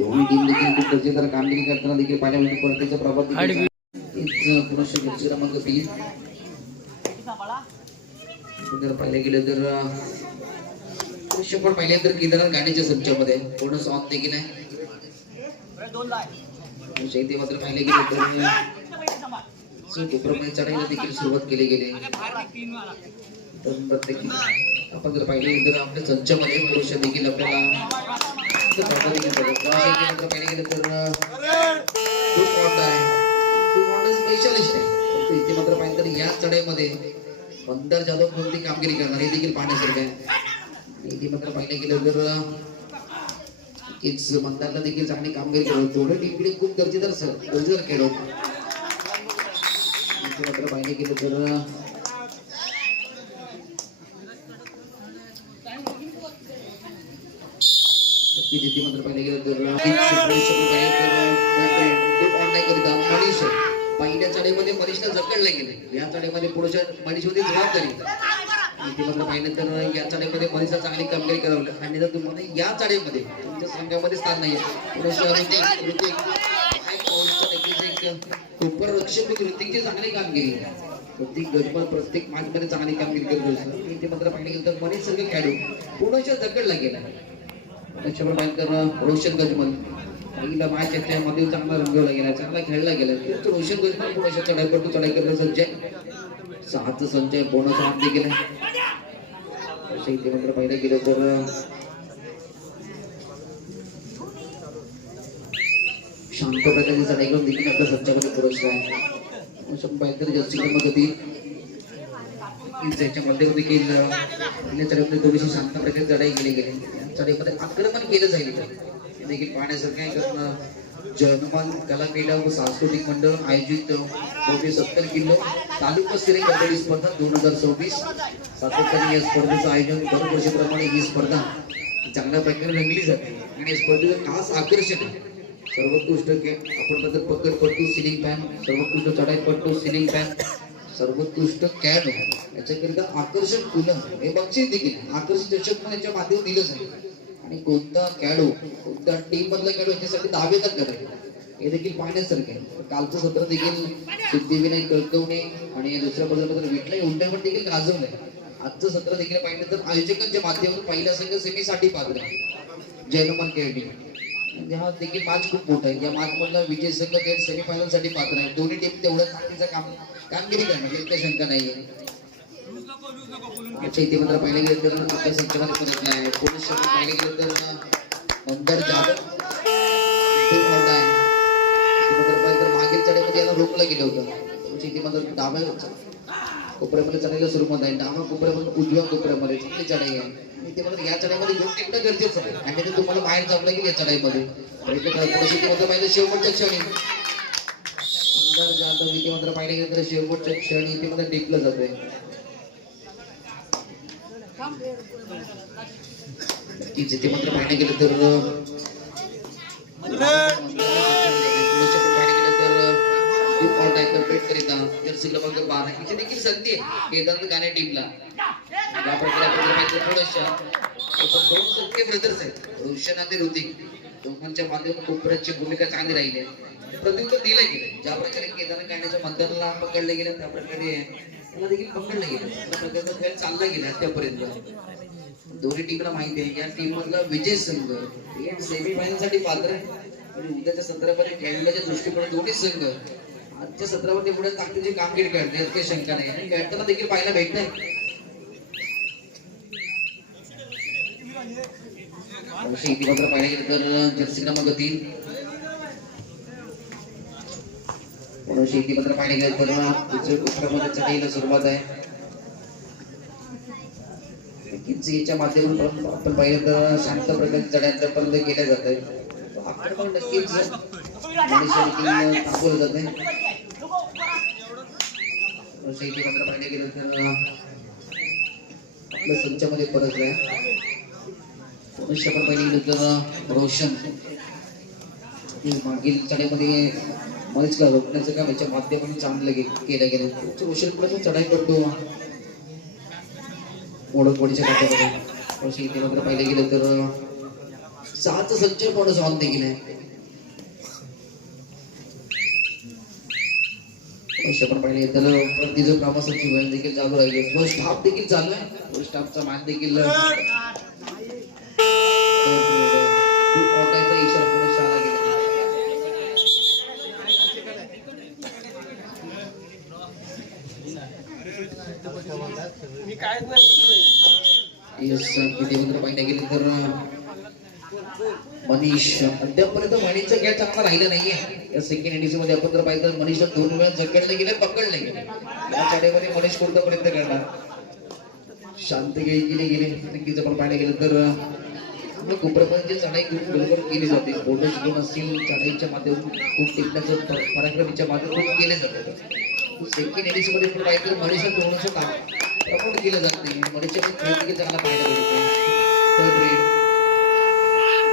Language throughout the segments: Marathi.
दोन्ही टीम देखील खूप दर्जेदार कामगिरी करताना देखील पाण्यामध्ये परतीचा प्रभाव क्रमांक तीन जर पाहिलं गेलं तर पुरुष पण पाहिले तर केदारनाथ गाडीच्या संचामध्ये. पूर्ण सॉंग देखील आहे शेती मात्र पाहिले गेले तर कोपरामध्ये चढायला देखील सुरुवात केली गेली. तर प्रत्येक आपण जर पाहिले तर आपल्या संचामध्ये पुरुष देखील आपल्याला इथं प्रभाव देखील पडतो. पुरुष देखील मात्र पाहिले गेलं तर अं, खूप मोठा आहे? खूप मोठा स्पेशलिस्ट आहे? परंतु इथे मात्र पाहिलं तर या चढाईमध्ये मंदार जाधव कोणती कामगिरी करणार? हे देखील पाहण्यासारखं आहे. इथे मात्र पाहिलं गेलं तर नक्कीच मंदारला देखील चांगली कामगिरी करत दोन्ही टीमकडे खूप दर्जेदार सर. दर्जेदार खेळ होते. इथे मात्र पाहिलं गेलं तर अं, नक्कीच इथे मात्र पाहिलं गेलं तर अं, एक मनीष पहिल्या चढाईमध्ये मनीषला जकडलं गेलं या चढाईमध्ये पुढच्या मनीष होती जबाबदारी इथे मात्र पाहिलं तर या चढाईमध्ये मनीषला चांगली कामगिरी करावं. आणि जर तुम्हाला या चढाईमध्ये तुमच्या संघामध्ये स्थान नाही पुरुष ऋतिकची चांगली कामगिरी. प्रत्येक गजबल प्रत्येक मॅच मध्ये चांगली कामगिरी करत असतो इथे मात्र पाहिलं गेलं तर मनीष संघ खेळू पूर्णच्या जकडला गेला. लक्ष्मण भयंकर रोशन गजमल. पहिला मॅच याच्यामध्ये चांगला रंगवला गेला चांगला खेळला गेला. रोशन गजमल पुण्याच्या चढाई करतो चढाई करतो संजय. सहाचं संजय बोनस हात गेला. आहे अशा इथे मात्र पाहिलं गेलं तर शांत प्रकारची चढाई करून देखील आपल्या संचामध्ये पुरस्कार आहे. रोशन पाहिलं तर जास्ती क्रमांक तीन. त्याच्यामध्ये देखील पहिल्या चढाईमध्ये थोडीशी शांत प्रकारे चढाई केली गेली. या एखादं आक्रमण केलं जाईल हे देखील पाहण्यासारखं आहे. कारण जनमान कला क्रीडा व सांस्कृतिक मंडळ आयोजित दोनशे सत्तर किलो तालुकास्तरीय कबड्डी स्पर्धा दोन हजार सव्वीस. सातत्याने या स्पर्धेचं आयोजन दरवर्षीप्रमाणे ही स्पर्धा चांगल्या प्रकारे रंगली जाते. आणि या स्पर्धेचं खास आकर्षण आहे. सर्वोत्कृष्ट आपण आपण पकड पडतो सिलिंग फॅन सर्वोत्कृष्ट चढाई पडतो सिलिंग फॅन सर्वोत्कृष्ट कॅड याच्याकरिता आकर्षक फुलं हे बक्षीस देखील आकर्षक चषक पण याच्या माध्यम दिलं जाईल. आणि कोणता खेळाडू कोणत्या टीम मधला खेळाडू याच्यासाठी दावेदार करायचे हे देखील पाहण्यासारखे कालचं सत्र देखील सिद्धिविनायक कळकवणे आणि दुसऱ्या पदार्थ विठलाई पण देखील गाजवलंय आजचं सत्र देखील पाहिलं तर आयोजकांच्या माध्यमातून पहिला संघ सेमीसाठी पात्र आहे. जयनुमान केळडी म्हणजे हा देखील मॅच खूप मोठा आहे. या मॅच मधला विजय संघ थेट सेमीफायनलसाठी पात्र आहे. दोन्ही टीम तेवढं ताकदीचं काम कामगिरी करणार काही शंका नाहीये. अच्छा इथे मात्र पाहिलं गेलं तर आपल्या संघामध्ये परत नाही पोलीस शब्द पाहिलं गेलं तर अंतर मागील चढ्यामध्ये याला रोखलं गेलं होतं. म्हणजे इथे मात्र डाव्या कोपऱ्यामध्ये चढायला सुरुवात आहे. डाव्या कोपऱ्यामध्ये उजव्या कोपऱ्यामध्ये चांगली चढाई आहे. ते मात्र या चढाईमध्ये योग टिकणं गरजेचं आहे. आणि ते तुम्हाला बाहेर जावं लागेल या चढाईमध्ये. पाहिजे शेवटच्या क्षणी. जाधव इथे मात्र पाहिलं गेलं तर शेवटच्या क्षणी इथे मात्र जात आहे की जिथे मात्र पाहिलं गेलं तर पुरुषाचं पण पाहिलं गेलं तर खूप बारा देखील संधी गाण्या टीमला या प्रकारे दोन ब्रदर्स आहेत रोशन आणि ऋतिक दोघांच्या माध्यमातून कोपऱ्याची भूमिका चांगली राहिली आहे प्रत्युत्तर दिलं गेलं ज्या प्रकारे केदारनाथ गाण्याच्या मतदानाला पकडलं गेलं त्या प्रकारे त्याला देखील पकडलं गेलं. त्या प्रकारचा खेळ चालला गेला आतापर्यंत दोन्ही टीमला माहिती आहे. या टीम मधला विजय संघ हे सेमी फायनलसाठी पात्र आहे. उद्याच्या सत्रामध्ये खेळण्याच्या दृष्टिकोन दोन्ही संघ आजच्या सत्रामध्ये पुढे ताकदीची कामगिरी करते यात काही शंका नाही. आणि खेळताना देखील पाहायला भेटतंय. मात्र पाहिलं गेलं तर जर्सी क्रमांक तीन. म्हणून शेती पाणी पाहिलं गेलं तर सुरुवात आहे. किंचीच्या माध्यमातून आपण पाहिलं तर शांत प्रकारे चढ्यांपर्यंत केल्या जात आहे नक्कीच थांबवलं जात आहे शेती मात्र पाहिलं गेलं तर आपल्या संचामध्ये परत आहे. मनुष्य पण पाहिलं गेलं तर रोशन. मागील चढाईमध्ये मध्येच रोखण्याचं काम याच्या माध्यमातून चांगलं केलं गेलं. रोशन पुढे पण चढाई करतो बोडीच्या काठामध्ये वर्षी इथे मात्र पाहिलं गेलं तर सहाचा संच बोनस ऑन देखील आहे पण पाहिले तर प्रतिजो प्रवासाची वेळ देखील चालू राहिली. फर्स्ट हाफ देखील चालू आहे. फर्स्ट हाफचा मॅच देखील मी कायच नाही बोलतोय पाहिजे गेले तर मनीष अद्यापर्यंत मनीषचा खेळ चांगला राहिला नाहीये. या सेकंड इनिंग्समध्ये आपण जर पाहिलं तर मनीष दोन वेळा जकडले गेले पकडले गेले या चढ्यामध्ये मनीष कोणता प्रयत्न करणार शांत गेली. गेले गेले नक्कीच आपण पाहायला गेलं तर कुप्रपंची चढाई खूप बरोबर केली जाते. बोर्ड शिकून असतील चढाईच्या माध्यमातून खूप टिकण्याचं पराक्रमीच्या माध्यमातून केले जाते. सेकंड इनिंग्समध्ये आपण पाहिलं तर मनीष थोडंसं काम प्रमोट केलं जात नाही. मनीषच्या पण खेळ देखील चांगला पाहायला मिळतो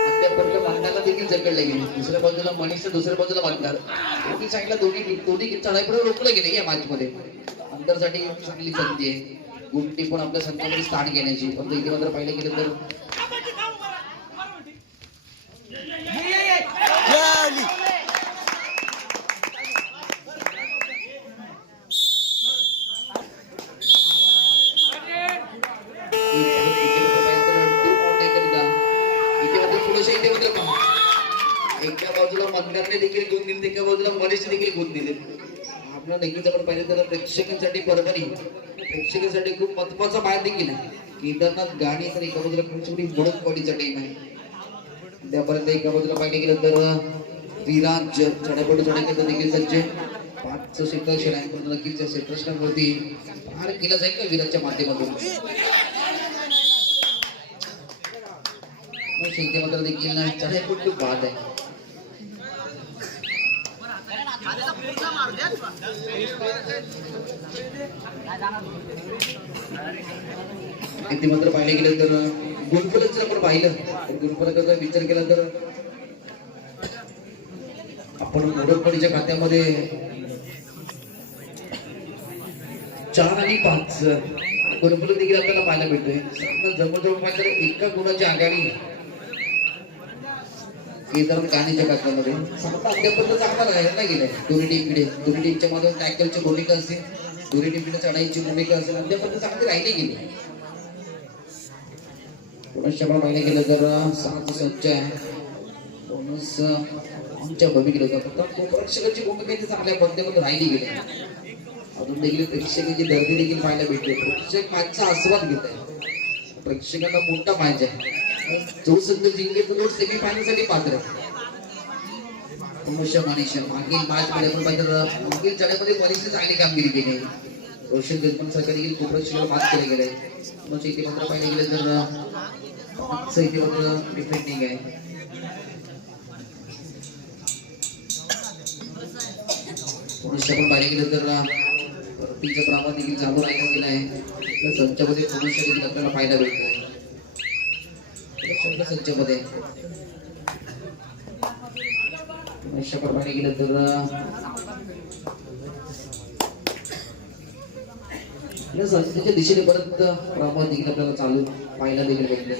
अद्यापर्यंत बांधायला देखील जकडले गेले. दुसऱ्या बाजूला मनीष तर दुसऱ्या बाजूला बांधणार दोन्ही साईडला दोन्ही दोन्ही चढाईपुढे रोखले गेले या मॅच मध्ये अंतरसाठी चांगली संधी आहे. गुंटी पण आपल्या संघामध्ये स्थान घेण्याची. पण इथे मात्र पाहिलं गेलं तर प्रेक्षकांसाठी परभणी. प्रेक्षकांसाठी खूप महत्त्वाचा बाहेर देखील केदारनाथ गाणी तर एका बाजूला कुठची मोडक बॉडीचा टीम आहे. त्यापर्यंत एका बाजूला पाहिलं गेलं तर विराज चढापड चढायचं देखील सज्ज. पाचचं क्षेत्ररक्षण आहे पण नक्कीच त्या क्षेत्ररक्षणावरती फार केलं जाईल का विराजच्या माध्यमातून? शेती मात्र देखील चढाईपड खूप बाद आहे. इथे मात्र पाहिले गेलं तर गुणफलक जर आपण पाहिलं. तर गुणफलकाचा विचार केला तर आपण मोडकपणीच्या खात्यामध्ये चार आणि पाच. गुणफलक देखील आपल्याला पाहायला मिळतोय. जवळजवळ पाहिजे एका गुणाची आघाडी. केदार गाणीच्या खात्यामध्ये सामना अद्यापर्यंत चांगला राहिला गेलाय. दोन्ही टीमकडे दोन्ही टीमच्या मध्ये टॅकलची भूमिका असेल. दोन्ही टीमकडे चढाईची भूमिका असेल. अद्यापर्यंत चांगली राहिली गेली. पुनश्च पाहिलं गेलं तर सात संच आहे. बोनस आमच्या भूमिकेला होता. फक्त प्रेक्षकाची भूमिका इथे चांगल्या पद्धतीमध्ये राहिली गेली. अजून देखील प्रेक्षकाची गर्दी देखील पाहायला भेटते प्रेक्षक माझा आस्वाद घेत आहे प्रेक्षकांना मोठा पाहिजे आहे. चौसष्ट संघ जिंकेल तो सेमी फायनलसाठी पात्र. आहे पुनश्च मागील मॅच मध्ये पण पाहिजे मागील चढ्यामध्ये मनीषने चांगली कामगिरी केली. आहे रोशन गजमन सरकार देखील खूप प्रेक्षकाला मात केले गेले. मग इथे मात्र पाहिलं गेलं तर इथे मात्र डिफेंडिंग आहे. पुरुष आपण पाहिलं गेलं तर परतीचं प्रमाण देखील चालू राहिलं गेलं आहे. तर संचामध्ये पुरुष देखील आपल्याला पाहायला भेटतो आहे पुरुषांच्या संचामध्ये. पुरुष आपण गेलं तर संस्थेच्या दिशेने परत प्रभाव देखील आपल्याला चालू पाहायला देखील भेटले.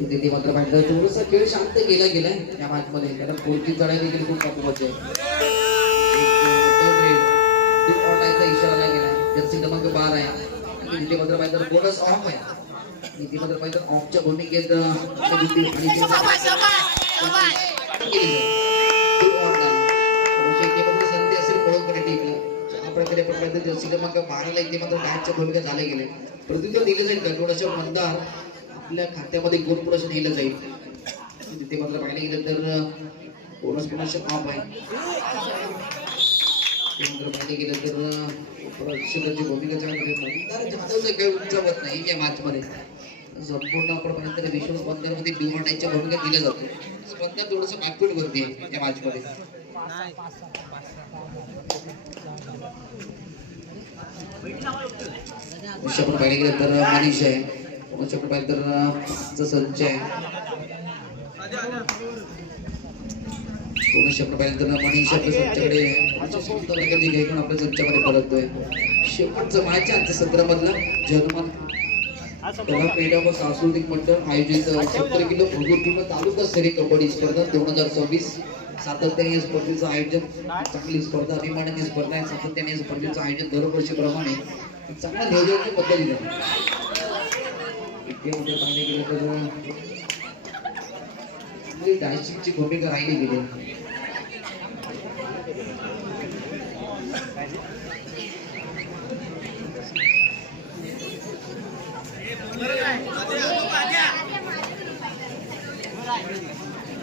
तिथे मात्र पाहिलं. थोडस खेळ शांत केला गेलाय या मॅच मध्ये कारण पुढची चढाई देखील खूप महत्वाची आहे. इशारा नाही गेलाय. जर्सी क्रमांक बारा आहे. तिथे मात्र पाहिजे बोनस ऑफ आहे. इथे मात्र पाहिजे ऑफच्या भूमिकेत. पुरुष इथे मात्र डायच्या भूमिका झाल्या गेल्या प्रत्युत्तर दिलं जाईल का? थोडाशा मतदार आपल्या खात्यामध्ये गुण पुढे दिलं जाईल. तिथे मात्र पाहिलं गेलं तर बोनस पुन्हा ऑफ आहे. मात्र पाहिलं गेलं तर प्रेक्षकाची भूमिका चांगली जाधवचं काही उंचावत नाही या मॅच संपूर्ण आपण विश्व स्पर्धांमध्ये डिमांडाच्या भूमिका दिल्या जातो. स्पर्धा थोडस बॅकफूट वरती आहे या मॅच मध्ये पुरुष आपण पाहिलं गेलं तर मनीष आहे. पुरुष पाहिलं तर संच आहे. तर संचाकडे काही पण आपल्या संचामध्ये परततोय. शेवटचं मॅच आहे आजच्या सत्रामधला. जर्मन कला क्रीडा व सांस्कृतिक मंडळ आयोजित सत्तर किलो भोगरपूर्ण तालुका स्तरीय कबड्डी स्पर्धा दोन हजार सव्वीस. सातत्याने या स्पर्धेचं आयोजन. चांगली स्पर्धा अभिमानाची स्पर्धा आहे. सातत्याने या स्पर्धेचं आयोजन दरवर्षीप्रमाणे. चांगल्या नियोजनाच्या पद्धतीने. इथे पाहिले गेले तर चांगली डान्सिंगची भूमिका राहिली गेली.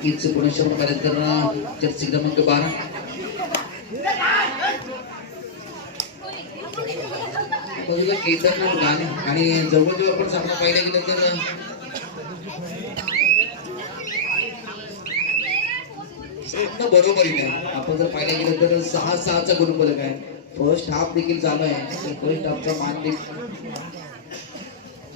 हीच पुनश्चरण कार्यक्रम जर्सी क्रमांक बारा. बाजूला केदारनाथ गाणे. आणि जवळजवळ आपण सामना पाहिला गेलं तर सामना बरोबर आपण जर पाहिलं गेलं तर सहा सहाचा गुणफलक आहे. फर्स्ट हाफ देखील चालू आहे. फर्स्ट हाफचा मान देखील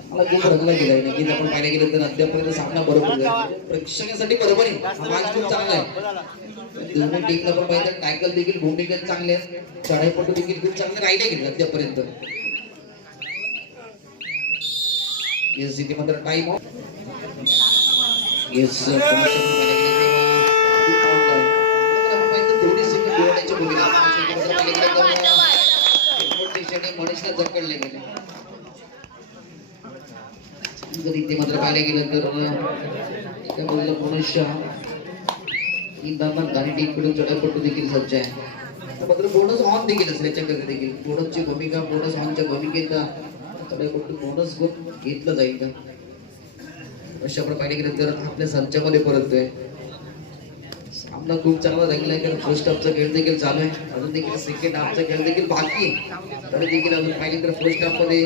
मला खूप रंगला गेलाय नक्कीच आपण पाहिलं गेलं तर अद्यापर्यंत सामना बरोबर आहे प्रेक्षकांसाठी बरोबर आहे हा मॅच खूप चांगला आहे दोन्ही टीमला पण पाहिजे टॅकल देखील भूमिका चांगल्या आहेत चढाईपटू देखील खूप चांगले राहिले गेले अद्यापर्यंत येस इथे मात्र टाइम येस मनुष्यला जकडले गेले जर इथे मात्र पाहिलं गेलं तर एका बाजूला मनुष्य इंदामन गाणी टीमकडून चढापटू देखील सज्ज आहे. मात्र बोनस ऑन देखील असेल याच्याकडे देखील. बोनसची भूमिका बोनस ऑनच्या भूमिकेत चढापटू बोनस गुण घेतलं जाईल का? अशा आपण पाहिलं गेलं तर आपल्या संचामध्ये परततोय. सामना खूप चांगला रंगला आहे. कारण फर्स्ट हाफचा खेळ देखील चालू आहे. अजून देखील सेकंड हाफचा खेळ देखील बाकी आहे. तरी देखील अजून पाहिजे तर फर्स्ट हाफमध्ये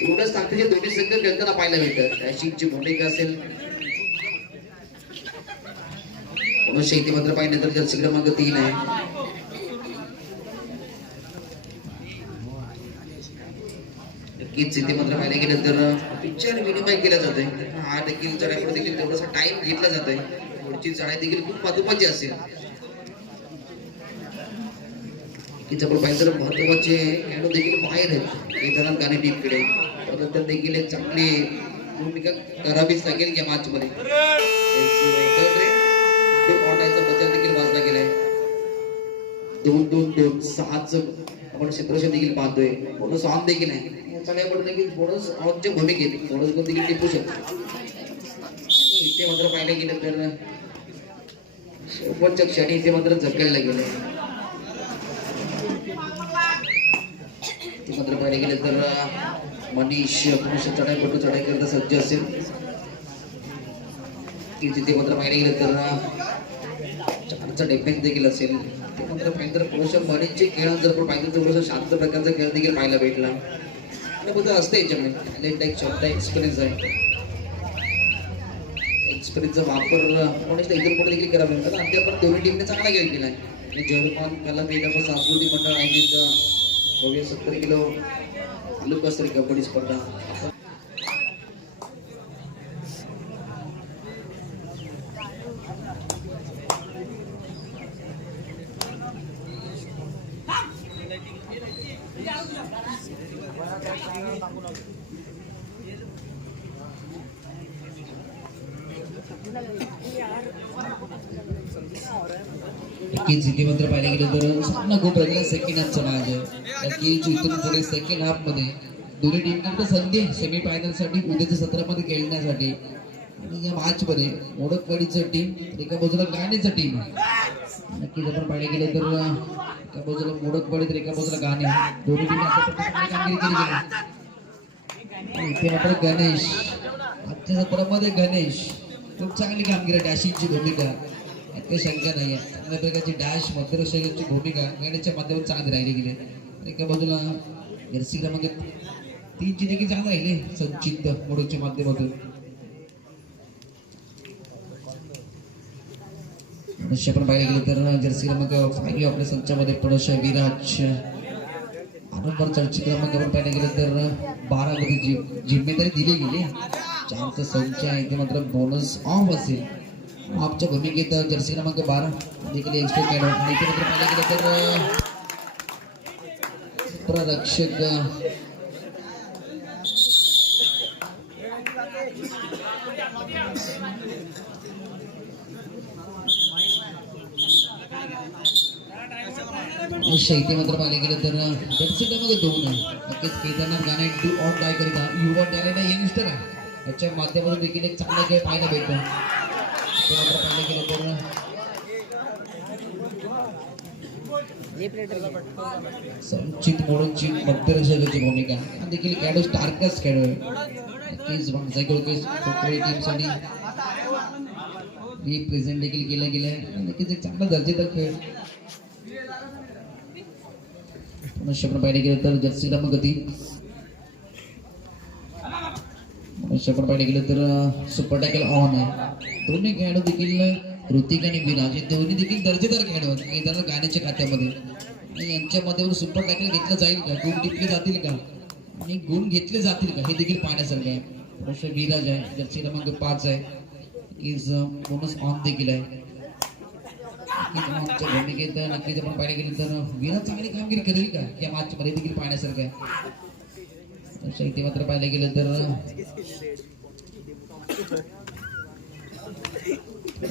एवढंच ताकदीचे दोन्ही संघ खेळताना पाहायला मिळतात डॅशिंगची भूमिका असेल. म्हणून शेती मात्र पाहिजे तर जर्सी क्रमांक तीन आहे. नक्कीच इथे मात्र पाहायला गेलं तर विचार विनिमय केला जातोय. हा देखील चढाईकडे देखील तेवढासा टाइम घेतला जातोय. पुढची चढाई देखील खूप महत्वाची असेल. की जर पाहिजे तर महत्त्वाचे खेळाडू देखील बाहेर आहेत. केदारनाथ गाणे टीमकडे तर देखील एक चांगली भूमिका करावीच लागेल या मॅच मध्ये बचाव देखील वाजला गेलाय. दोन दोन दोन सहाच आपण क्षेत्रशा देखील पाहतोय. बोनस ऑन देखील आहे. सगळ्याकडून देखील बोनस ऑनच्या भूमिकेत. बोनस देखील टिपू शकतो. इथे मात्र पाहिलं गेलं तर शेवटच्या क्षणी इथे मात्र झकललं गेलं. ते मात्र पाहिले गेले तर मनीष मनुष्य चढाई पटू चढाई करता सज्ज असेल. की तिथे मात्र पाहिले गेले तर चारचा डिफेन्स देखील असेल. ते मात्र पाहिजे तर पुरुष मनीषचे खेळ जर आपण पाहिजे तर पुरुष शांत प्रकारचा खेळ देखील पाहायला भेटला. आणि बद्दल असतं याच्यामध्ये. लेट एक छोटा एक्सपिरियन्स आहे. एक्सपिरियन्सचा वापर कोणीच्या इतर पुढे देखील करावा कारण आणि आपण दोन्ही टीमने चांगला खेळ केला आहे आणि जर्मन कला क्रीडा सांस्कृतिक मंडळ आहे तिथं भव्य सत्तर किलो तालुका कबड्डी स्पर्धा. नक्कीच इथे मात्र पाहिलं गेलं तर सामना खूप रंगला सेकंड हाफचा मॅच आहे नक्कीच इथून पुढे सेकंड हाफमध्ये दोन्ही टीमकडे संधी सेमीफायनलसाठी उद्याच्या सत्रामध्ये खेळण्यासाठी. आणि या मॅचमध्ये मोडकवाडीचं टीम एका बाजूला गाण्याचं टीम नक्कीच आपण पाहिलं गेलं तर एका बाजूला मोडकवाडी तर एका बाजूला गाणे. दोन्ही टीम कामगिरी केली गेली इथे मात्र गणेश. आजच्या सत्रामध्ये गणेश खूप चांगली कामगिरी डॅशिंगची भूमिका. काही शंका नाही आहे. प्रकारची डॅश मध्यरक्षकाची भूमिका गणेशच्या माध्यमातून चांगली राहिली गेली आहे. एका बाजूला जर्सी क्रमांक तीनची देखील चांगलं राहिले संचित मोडूच्या माध्यमातून. मनुष्य पण पाहिलं गेलं तर जर्सी क्रमांक फाईव्ह आपल्या संचामध्ये पडोश विराज. नंबर चर्ची क्रमांक आपण पाहिलं गेलं तर बारामध्ये जिम्मेदारी दिली गेली चारचा संच आहे. ते मात्र बोनस ऑफ असेल. ऑफच्या भूमिकेत जर्सी क्रमांक बारा देखील एक्स्ट्रा खेळाडू आणि इथे मात्र पाहिलं गेलं तर प्ररक्षक अवश्य इथे मात्र पाहिलं गेलं तर जर्सी क्रमांक दोन आहे नक्कीच केदारनाथ गाणे डू ऑट डाय करता युवा टॅलेंट यंगस्टर आहे याच्या माध्यमातून देखील एक चांगला खेळ पाहायला भेटतो संचित मोडूनची मध्यरक्षकाची भूमिका हा देखील खेळाडू स्टार्कच खेळ आहे नक्कीच भांगसाई गोळकेश टीमसाठी रिप्रेझेंट देखील केलं गेलं आहे नक्कीच एक चांगला दर्जेदार खेळ. मनुष्य पण पाहिजे गेलं तर जर्सी गती. मनुष्य पण पाहिजे गेलं तर सुपर टॅकल ऑन आहे. दोन्ही खेळाडू देखील ऋतिक आणि विराज हे दोन्ही देखील दर्जेदार खेळाडू आहेत. केदारनाथ गाण्याच्या खात्यामध्ये. आणि यांच्यामध्ये सुपर टॅकल घेतलं जाईल का? गुण टिपले जातील का? आणि गुण घेतले जातील का? हे देखील पाहण्यासारखं आहे. मनुष्य विराज आहे जर्सी क्रमांक पाच आहे. इज बोनस ऑन देखील आहे. आमच्या भूमिकेत नक्कीच आपण पाहिलं गेलं तर विराज चांगली कामगिरी करेल का? या मॅच मध्ये देखील पाहण्यासारखं आहे. अशा इथे मात्र पाहिलं गेलं तर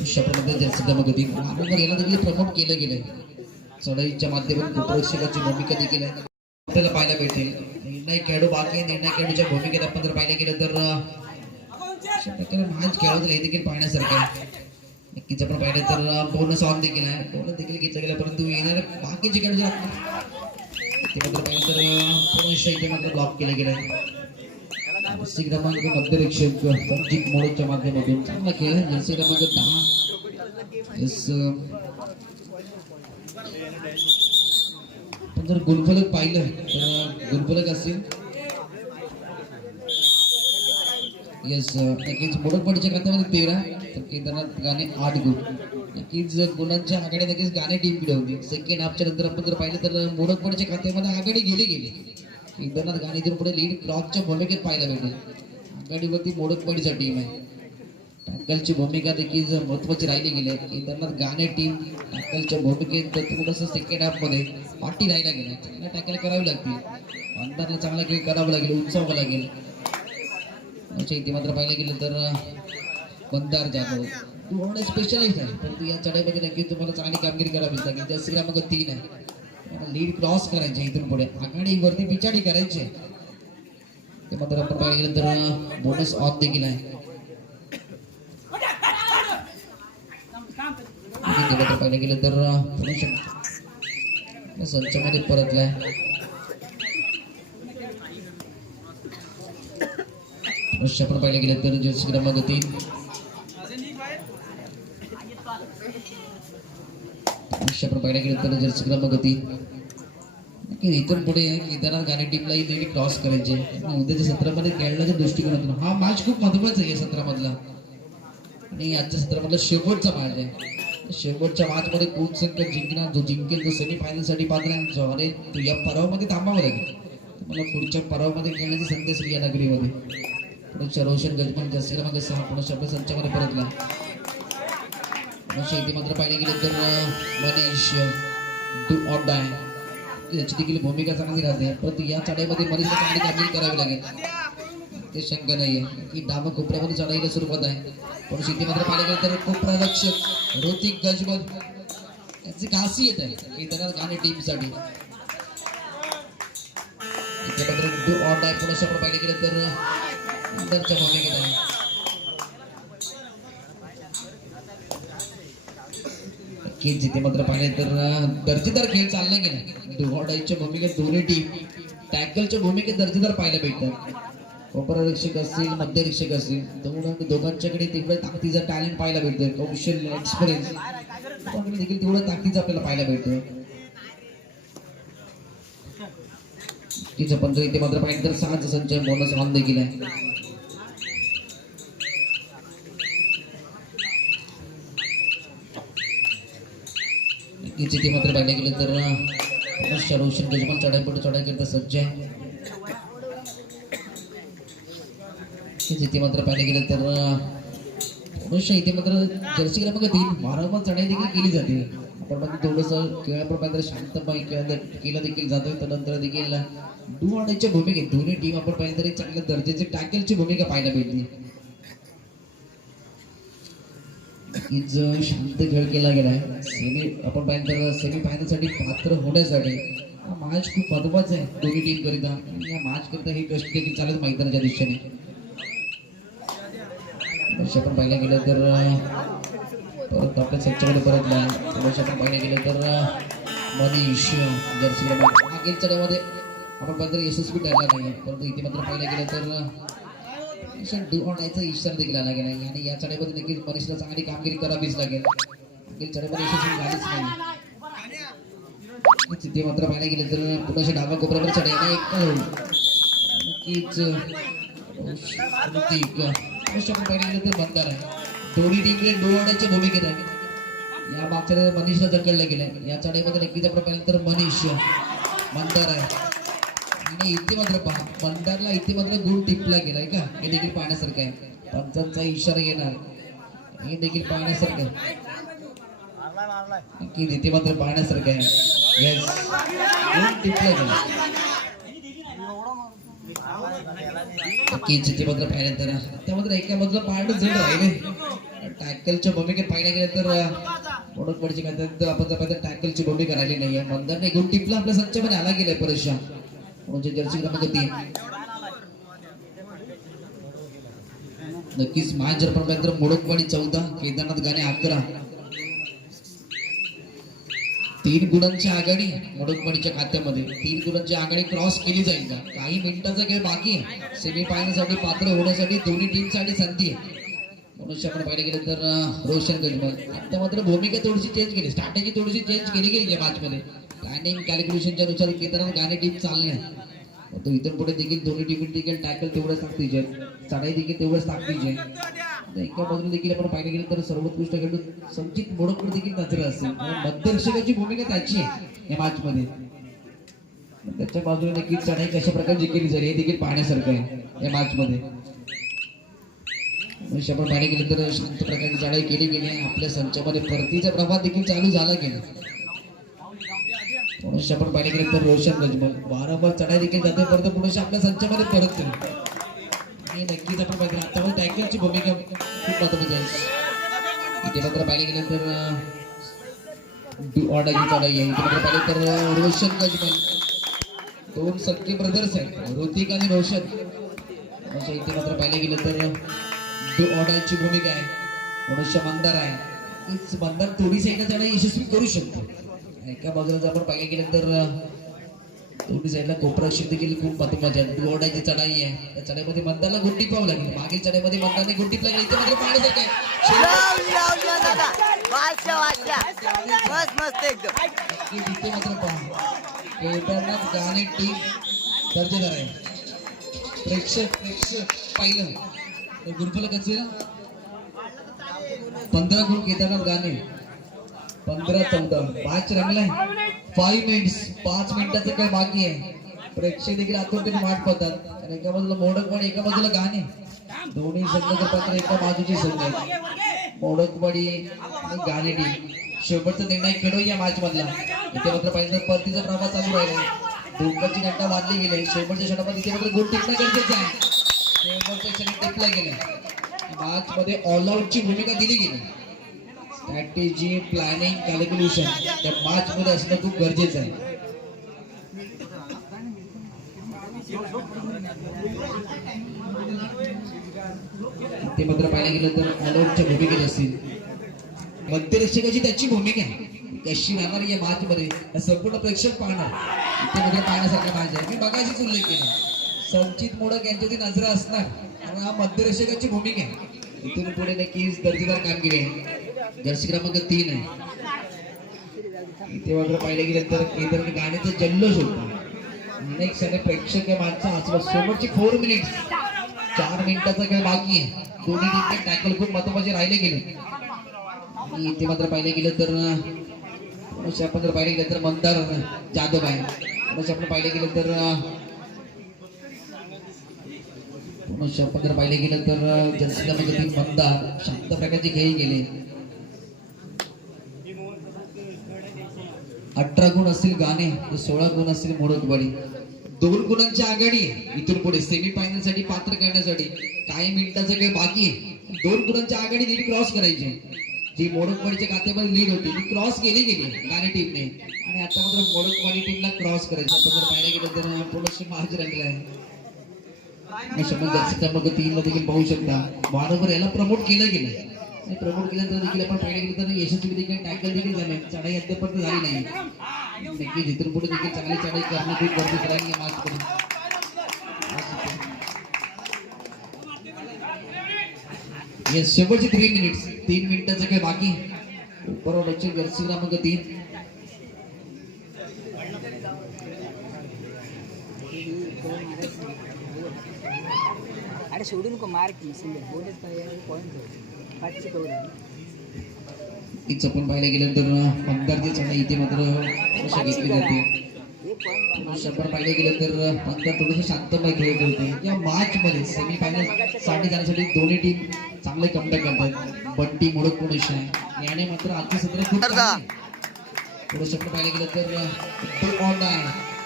शपथमध्ये जर्सी दमगती वारंवार याला देखील प्रमोट केलं गेलंय. चढाईच्या माध्यमातून उपरक्षकाची भूमिका देखील आहे. आपल्याला पाहायला भेटेल निर्णय खेळाडू बाकी निर्णय खेळाडूच्या भूमिकेत आपण जर पाहिलं गेलं तर अशा प्रकारे मॅच खेळायचं हे देखील पाहण्यासारखं आहे. नक्कीच आपण पाहिलं तर बोनस ऑन देखील आहे. बोनस देखील घेतला गेला परंतु येणारे बाकीचे खेळ जर आपण ते मात्र पाहिलं तर पुनश्च इथे मात्र ब्लॉक केलं गेलं आहे जर्सी क्रमांक मध्यरक्षक संजित मोडच्या माध्यमातून चांगला खेळ आहे जर्सी क्रमांक दहा येस पण जर गुलफलक पाहिलं तर गुलफलक असतील येस नक्कीच बोडकपडीच्या खात्यामध्ये तेरा तर केदारनाथ गाणे आठ uh, गुण नक्कीच गुणांच्या आघाडी नक्कीच गाणे टीम होती. सेकंड हाफच्या नंतर आपण जर पाहिलं तर uh, बोडकपडीच्या खात्यामध्ये आघाडी गेली गेली. केदारनाथ गाणे इथून पुढे लीड क्रॉसच्या भूमिकेत पाहायला भेटेल. आघाडीवरती मोडकपडीचा टीम आहे. टाकलची भूमिका देखील uh, महत्वाची राहिली गेली आहे. केदारनाथ गाणे टीम टाकलच्या भूमिकेत थोडंसं सेकंड हाफमध्ये पाठी राहायला गेलं. चांगला टॅकल करावी लागते अंधारला चांगला खेळ करावा लागेल उंचावं लागेल. अच्छा इथे मात्र पाहिलं गेलं तर बंदार जाधव. तू होणे स्पेशलिस्ट आहे. परंतु या चढाईमध्ये नक्की तुम्हाला चांगली कामगिरी करावी लागेल. त्या क्रमांक तीन आहे. लीड क्रॉस करायचे इथून पुढे. आघाडीवरती पिछाडी करायची आहे. ते मात्र आपण पाहिलं गेलं तर बोनस ऑफ देखील आहे. पाहिलं गेलं तर पुणे संचामध्ये परतलाय. अवश्य आपण पाहिलं गेलं तर जर्सी क्रमांक तीन. अवश्य आपण पाहिलं गेलं तर जर्सी क्रमांक तीन. इथून पुढे केदारनाथ गाणे टीमला ही नेहमी क्रॉस करायचे उद्याच्या सत्रामध्ये खेळण्याच्या दृष्टिकोनातून हा मॅच खूप महत्त्वाचा आहे या सत्रामधला. आणि आजच्या सत्रामधला शेवटचा मॅच आहे. शेवटच्या मॅच मध्ये कोण संघ जिंकणार? जो जिंकेल तो सेमी फायनलसाठी पात्र अरे या पर्वामध्ये थांबावं लागेल. तुम्हाला पुढच्या पर्वामध्ये खेळण्याची संधी असेल या नगरीमध्ये. पुढच्या रोशन गजमन जास्त क्रमांक सहा पुढे शब्द संचामध्ये परतला. पुढच्या इथे मात्र पाहिले गेले तर मनीष डू ऑट डाय याची देखील भूमिका चांगली राहते. परंतु या चढाईमध्ये मनीषला चांगली कामगिरी करावी लागेल. ते शंका नाही आहे की डाव कोपऱ्यामध्ये चढाईला सुरुवात आहे. पण शेती मात्र पाहिलं गेलं तर कोपरा लक्ष ऋतिक गजमल. याची येत आहे. केदारनाथ गाणे टीमसाठी. इथे मात्र डू ऑट डाय पुढे पाहिले गेले गेलं तर नंतरच्या की जिथे मात्र पाहिले तर दर्जेदार खेळ चालला गेला. दुहाडाईच्या भूमिकेत दोन्ही टीम टॅकलच्या भूमिकेत दर्जेदार पाहायला भेटतात. उपरक्षक असतील मध्यरक्षक असतील दोन दोघांच्याकडे तिकडे ताकदीचा टॅलेंट पाहायला भेटतोय. कौशल्य एक्सपिरियन्स देखील तेवढं ताकदीचं आपल्याला पाहायला भेटतोय. तिचं पंधरा इथे मात्र पाहिजे तर सहाचा संचय बोनस ऑन देखील आहे. नक्कीच इथे मात्र पाहिलं गेलं तर पुनश्च रोशन गजमान चढाई पुढे चढाई करता सज्ज। आहे नक्कीच इथे मात्र पाहिलं गेलं तर पुनश्च इथे मात्र जर्सी क्रमांक तीन वारंवार चढाई देखील केली जाते। आपण पण थोडंसं खेळाप्रमाणे शांतपाई केलं केलं देखील जातोय त्यानंतर देखील डू आणण्याच्या भूमिकेत दोन्ही टीम आपण पाहिजे तरी चांगल्या दर्जाची टॅकलची भूमिका पाहायला मिळते भेटली शांत खेळ केला गेलाय सेमी आपण पाहिजे तर सेमी फायनलसाठी पात्र होण्यासाठी हा मॅच खूप महत्त्वाचा आहे दोन्ही टीम करिता. या मॅच करता हे कष्ट देखील चालत मैदानाच्या दिशेने. तसे आपण पाहिलं गेलं तर परत आपल्या सच्च्याकडे परतला. तसे आपण पाहिलं गेलं तर मनीष जर्सी मागील चढ्यामध्ये आपण पाहिलं तर यशस्वी ठरला नाही परंतु इथे मात्र पाहिलं गेलं तर अं, डिवॉर्डायचा इशारा देखील आला गेला आणि या चढ्यामध्ये नक्कीच मनीषला चांगली कामगिरी करावीच लागेल. चढ्यामध्ये यशस्वी झालीच नाही तिथे मात्र पाहायला गेलं तर पुन्हा डावा कोपऱ्यावर चढायला एक नक्कीच गेलं तर मतदार आहे. दोन्ही टीमकडे डोळ्याच्या भूमिकेत आहे या मागच्या मनीषला ढकललं गेलं या चढाईमध्ये नक्कीच आपण पाहिलं तर मनीष मंदार आहे. आणि इथे मात्र पहा मंदारला इथे मात्र गुण टिपला गेलाय का? हे देखील पाहण्यासारखं आहे. पंचांचा इशारा येणार. हे देखील पाहण्यासारखं आहे. नक्की इथे मात्र पाहण्यासारखं आहे. येस गुण टिपला गेला. नक्की जिथे मात्र पाहिलं तर त्यामध्ये एका मधलं पार्ट जड राहिले टॅकलच्या भूमिकेत पाहिल्या गेल्या तर ओळख पडची काय आपण जर टॅकलची भूमिका राहिली नाहीये. मंदरने गुण टिपला आपल्या संचामध्ये आला गेलाय परशा. म्हणजे जर्सी क्रमांक तीन. नक्कीच महाजर जर पण मोडकवाडी चौदा केदारनाथ गाणे अकरा. तीन गुणांची आघाडी मोडकवाडीच्या खात्यामध्ये. तीन गुणांची आघाडी क्रॉस केली जाईल. का काही मिनिटाचा खेळ बाकी आहे. सेमी साठी पात्र होण्यासाठी दोन्ही टीमसाठी संधी आहे. मनुष्य आपण पाहिलं गेलं तर रोशन गजमल आता मात्र भूमिका थोडीशी चेंज केली. स्ट्रॅटेजी थोडीशी चेंज केली गेली मॅचमध्ये टायमिंगमध्ये. कॅल्क्युलेशनच्या नुसार केदारनाथ गाणे टीम चालणे तो इथून पुढे देखील दोन्ही टीम देखील टॅकल तेवढंच ताकदीचे चढाई देखील तेवढंच ताकदीचे एका बाजूला देखील आपण पाहिलं गेलं तर सर्वोत्कृष्ट खेळाडू संचित मोडकवर देखील नजर असेल. आणि मध्यदर्शकाची भूमिका त्याची आहे या मॅचमध्ये त्याच्या बाजूने देखील चढाई कशा प्रकारे केली जाईल हे देखील पाहण्यासारखं आहे या मॅचमध्ये आपण पाणी गेलं तर शांत प्रकारची चढाई केली गेली आपल्या संचामध्ये परतीचा प्रभाव देखील चालू झाला गेला पुरुष आपण पाहिलं गेलं तर रोशन गजमल वारंवार चढाई देखील जाते परत पुरुष आपल्या संचामध्ये परत आणि नक्कीच आपण पाहिलं आता टॅकलची भूमिका खूप महत्वाची आहे. इथे मात्र पाहिलं गेलं तर ऑर्डरची चढाई आहे. इथे मात्र पाहिलं तर रोशन गजमल दोन सख्खे ब्रदर्स आहेत ऋतिक आणि रोशन. अशा इथे मात्र पाहिलं गेलं तर डू ऑर्डरची भूमिका आहे मनुष्य मंदार आहे तीच मंदार थोडीशी एका जण यशस्वी करू शकतो. एका बाजूला जर आपण पाहिजे गेलं तर दोन्ही साईडला कोपरा शिक केली खूप महत्त्वाचे आहे डू ऑर्डरची चढाई आहे त्या चढाईमध्ये मंदाला गुंडी पाहू लागली. मागील चढाईमध्ये मंदाने गुंडी लागली इथे मात्र पाहण्यासारखं आहे. लावली मात्र पहा. केदारनाथ गाणे टीम दर्जेदार आहे. प्रेक्षक प्रेक्षक पाहिलं. गुरुकुल कसं पंधरा गुण घेताना गाणे. पंधरा चौदा. पाच रंगलाय. फाईव्ह मिनिट्स पाच मिनिटाचं काय बाकी आहे. प्रेक्षक देखील आतोटीने वाट पाहतात आणि एका बाजूला मोडक पण एका बाजूला गाणे. दोन्ही संघाचं पात्र एका बाजूची संघ आहे. मोडकवाडी आणि गाणे शेवटचा निर्णय खेळू या मॅच मधला इथे मात्र पहिल्यांदा परतीचा प्रवास चालू राहिला. धोकाची घंटा वाढली गेली. शेवटच्या षणामध्ये इथे मात्र गुण टिकणं गरजेचं आहे. शेवटच्या टिपला गेला मॅच मध्ये ऑल आउटची भूमिका दिली गेली. स्ट्रॅटेजी प्लॅनिंग कॅल्क्युलेशन त्या मॅच मध्ये असणं खूप गरजेचं आहे. ते मात्र पाहायला गेलं तर ऑल आउटच्या भूमिकेत असतील. मध्यरक्षकाची त्याची भूमिका आहे. कशी राहणार या मॅच मध्ये संपूर्ण प्रेक्षक पाहणार. इथे मात्र पाहण्यासारखं मॅच आहे. मी बघायचीच उल्लेख केला संचित मोडक यांच्यावरती नजर असणार. हा मध्यरक्षकाची भूमिका आहे. इथून पुढे नक्कीच दर्जेदार कामगिरी आहे. जर्सी क्रमांक तीन आहे. इथे मात्र पाहिलं गेलं तर केदारने गाण्याचा जल्लोष होता. अनेक सगळे प्रेक्षक या माणसं आसपास शेवटचे फोर मिनिट चार मिनिटाचा काय बाकी आहे. दोन्ही टीमचे टॅकल खूप महत्त्वाचे राहिले गेले. आणि इथे मात्र पाहिलं गेलं तर आपण जर पाहिलं गेलं तर मंदार जाधव आहे. आपण पाहिलं गेलं तर अशा पाहिलं गेलं तर जर्सी तीन शांत प्रकारचे खेळ गेले. अठरा गुण असतील गाणे तर सोळा गुण असतील मोडकवाडी दोन गुणांची आघाडी इथून पुढे सेमीफायनलसाठी पात्र करण्यासाठी. काही मिनिटाचं खेळ बाकी दोन गुणांची आघाडी नीट क्रॉस करायची. जी मोडकवाडीच्या खात्यामध्ये लीड होती ती क्रॉस केली गेली गाणे टीमने आणि आता मात्र मोडकवाडी टीमला क्रॉस करायचं. आपण जर पाहायला गेलं तर थोडंसं मार्ज राहिलेलं आहे. आणि शंभर दर्शक मग तीनला देखील पाहू शकता. बरोबर याला प्रमोट केलं गेलं आणि प्रमोट केल्यानंतर देखील आपण पाहिलं गेलं तर यशस्वी देखील टॅकल देखील झाले. चढाई अद्यापर्यंत झाली नाही. नक्की जिथून पुढे देखील चांगली चढाई करणं खूप गरजेचं राहील या match शेवटचे तीन मिनिट्स तीन मिनिटाचं काय बाकी? बरोबर लक्ष जर्सी क्रमांक तीन. मार्क बोलत पॉईंट पाचशे करू तीच आपण पाहायला गेलं तर पंधराची चढाई इथे मात्र अशा घेतली जाते शंभर पाहिलं गेलं तर पंधरा थोडंसं शांतमय खेळ करते या मॅच मध्ये सेमी फायनलसाठी जाण्यासाठी दोन्ही टीम चांगले कमबॅक करतात बंटी मोडक पण अशी आहे याने मात्र आजचे सत्र खूप आहे. थोडं शब्द पाहिलं गेलं तर आहे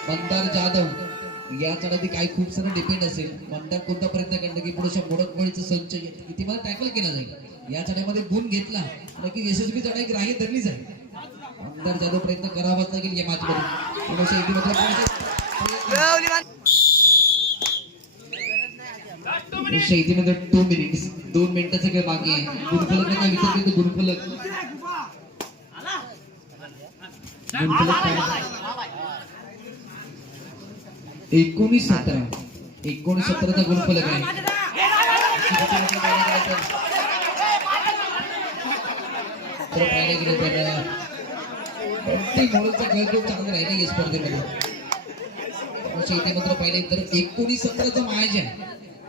मंदार जाधव। या चढाती काही खूप सारं डिपेंड असेल. मंदार कोणता प्रयत्न करणं की पुढच्या मोडकवळीचं संच किती मला टॅकल केला जाईल या चढ्यामध्ये गुण घेतला. नक्की यशस्वी चढाई ग्राह्य धरली जाईल आमदार जाधव प्रयत्न करावाच लागेल या मातमध्ये. मध्ये टू मिनिट्स दोन मिनिटाचं काय बाकी आहे? गुरुफलक काय विचार करतो गुरुफलक. गुरुफलक एकोणीस सतरा. एकोणीस सतराचा आहे. तर पाहायला गेलं तर ते मोडचा खेळ खूप चांगला राहिला या स्पर्धेमध्ये. इथे मात्र पाहिले तर एकोणीस सतराचा मॅच आहे.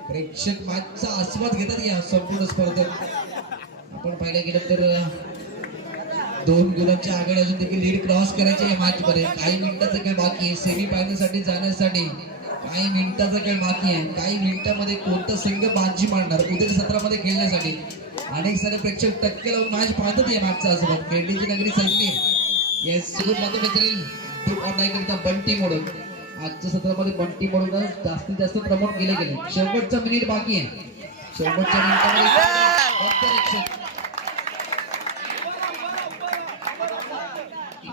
प्रेक्षक मॅचचा आस्वाद घेतात या संपूर्ण स्पर्धेत आपण पाहिलं गेलं तर दोन गुलांच्या आघाडी अजून देखील लीड क्रॉस करायचे या मॅच मध्ये काही मिनिटाचा खेळ बाकी आहे. सेमी फायनलसाठी जाण्यासाठी काही मिनिटाचा खेळ बाकी आहे. काही मिनिटामध्ये कोणता संघ बाजी मारणार? उद्या सत्रामध्ये खेळण्यासाठी. अनेक सारे प्रेक्षक टक्के लावून मॅच पाहतात या मॅचचा आस्वाद खेळणीची नगरी येस मात्र ऑन नाही करता बंटी मोडक. आजच्या सत्रामध्ये बंटी मोडक जास्तीत जास्त प्रमोट केले गेले. शेवटचा मिनिट बाकी आहे. शेवटच्या मिनिटामध्ये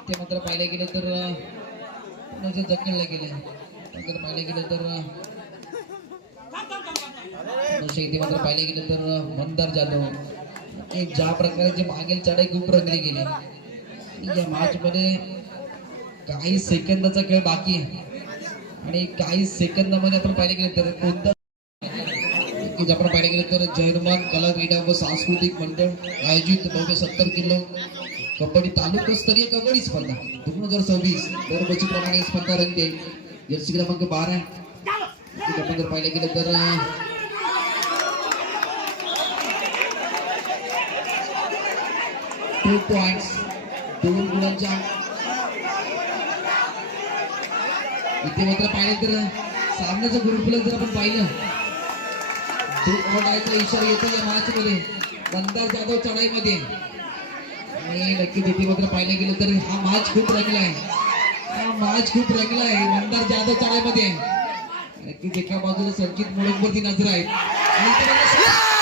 ते मात्र पाहिलं गेलं तर कोणाचं जखडलं गेलं जर पाहिलं गेलं तर तसे मात्र पाहिलं गेलं तर मंदार जाधव. ज्या प्रकारे मागील चढाई खूप रंगली गेली. या मॅच मध्ये काही सेकंदाचा खेळ बाकी आणि काही सेकंदामध्ये आपण पाहिलं गेलं तर कोणता की आपण पाहिलं गेलं तर जर्मन कला क्रीडा व सांस्कृतिक मंडळ आयोजित भव्य सत्तर किलो. कबड्डी तालुकास्तरीय कबड्डी स्पर्धा. दोन हजार सव्वीस दरवर्षी प्रमाणे स्पर्धा रंगते. जर्सी क्रमांक बारा. की आपण जर पाहिलं गेलं तर टू पॉइंट्स दोन गुणांच्या. इथे मात्र पाहिलं तर सामन्याचं गुरुफलक जर आपण पाहिलं दोन ओढायचा इशारा येतो या मॅच मध्ये मंदार जाधव चढाईमध्ये. आणि नक्कीच इथे मात्र पाहिलं गेलं तर हा मॅच खूप रंगला आहे. हा मॅच खूप रंगला आहे. मंदार जाधव चढाईमध्ये आहे. नक्कीच एका बाजूला संचित मुळकवरती नजर आहे. आणि